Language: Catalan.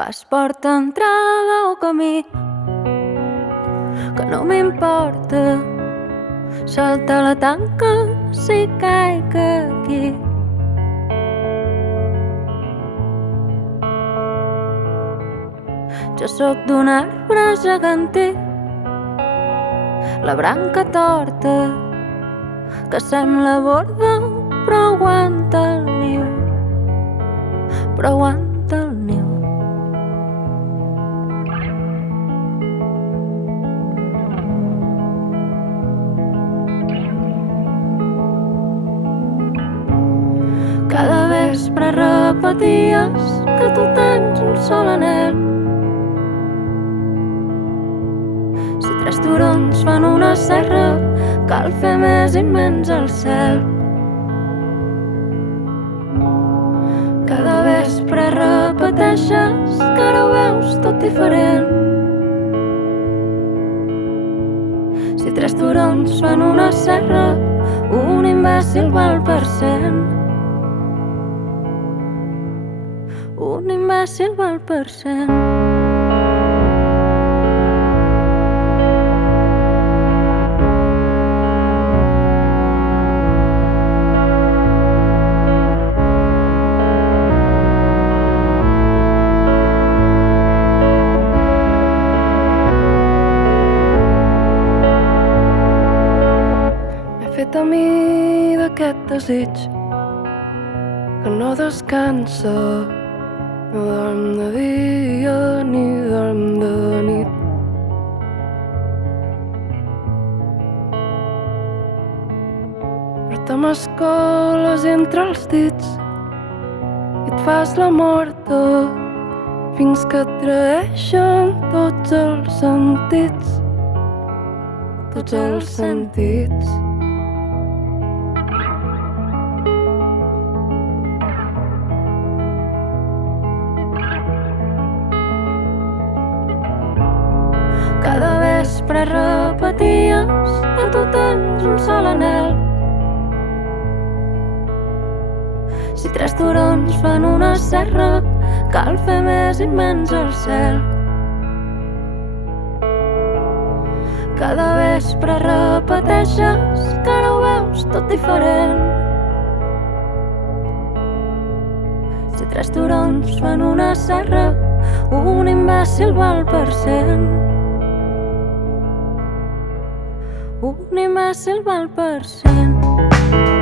Pas, porta, entrada o camí, que no m'importa. Salta la tanca si caic aquí. Jo sóc d'un arbre gegantí, la branca torta, que sembla borda però aguanta el niu, però aguanta el niu. Cada vespre repeties que tu tens un sol anhel. Si tres turons fan una serra, cal fer més immens el cel. Cada vespre repeteixes que ara ho veus tot diferent. Si tres turons fan una serra, un imbècil val per 100. Un imbècil val per 100. M'he fet a mi d'aquest desig que no descansa, no dorm de dia ni dorm de nit. Però te m'escoles entre els dits i et fas la morta fins que et traeixen tots els sentits, tots els sentits. Cada vespre repeties que tu tens un sol anhel. Si tres turons fan una serra, cal fer més immens el cel. Cada vespre repeteixes que ara ho veus tot diferent. Si tres turons fan una serra, un imbècil val per 100. Un imbècil val per 100.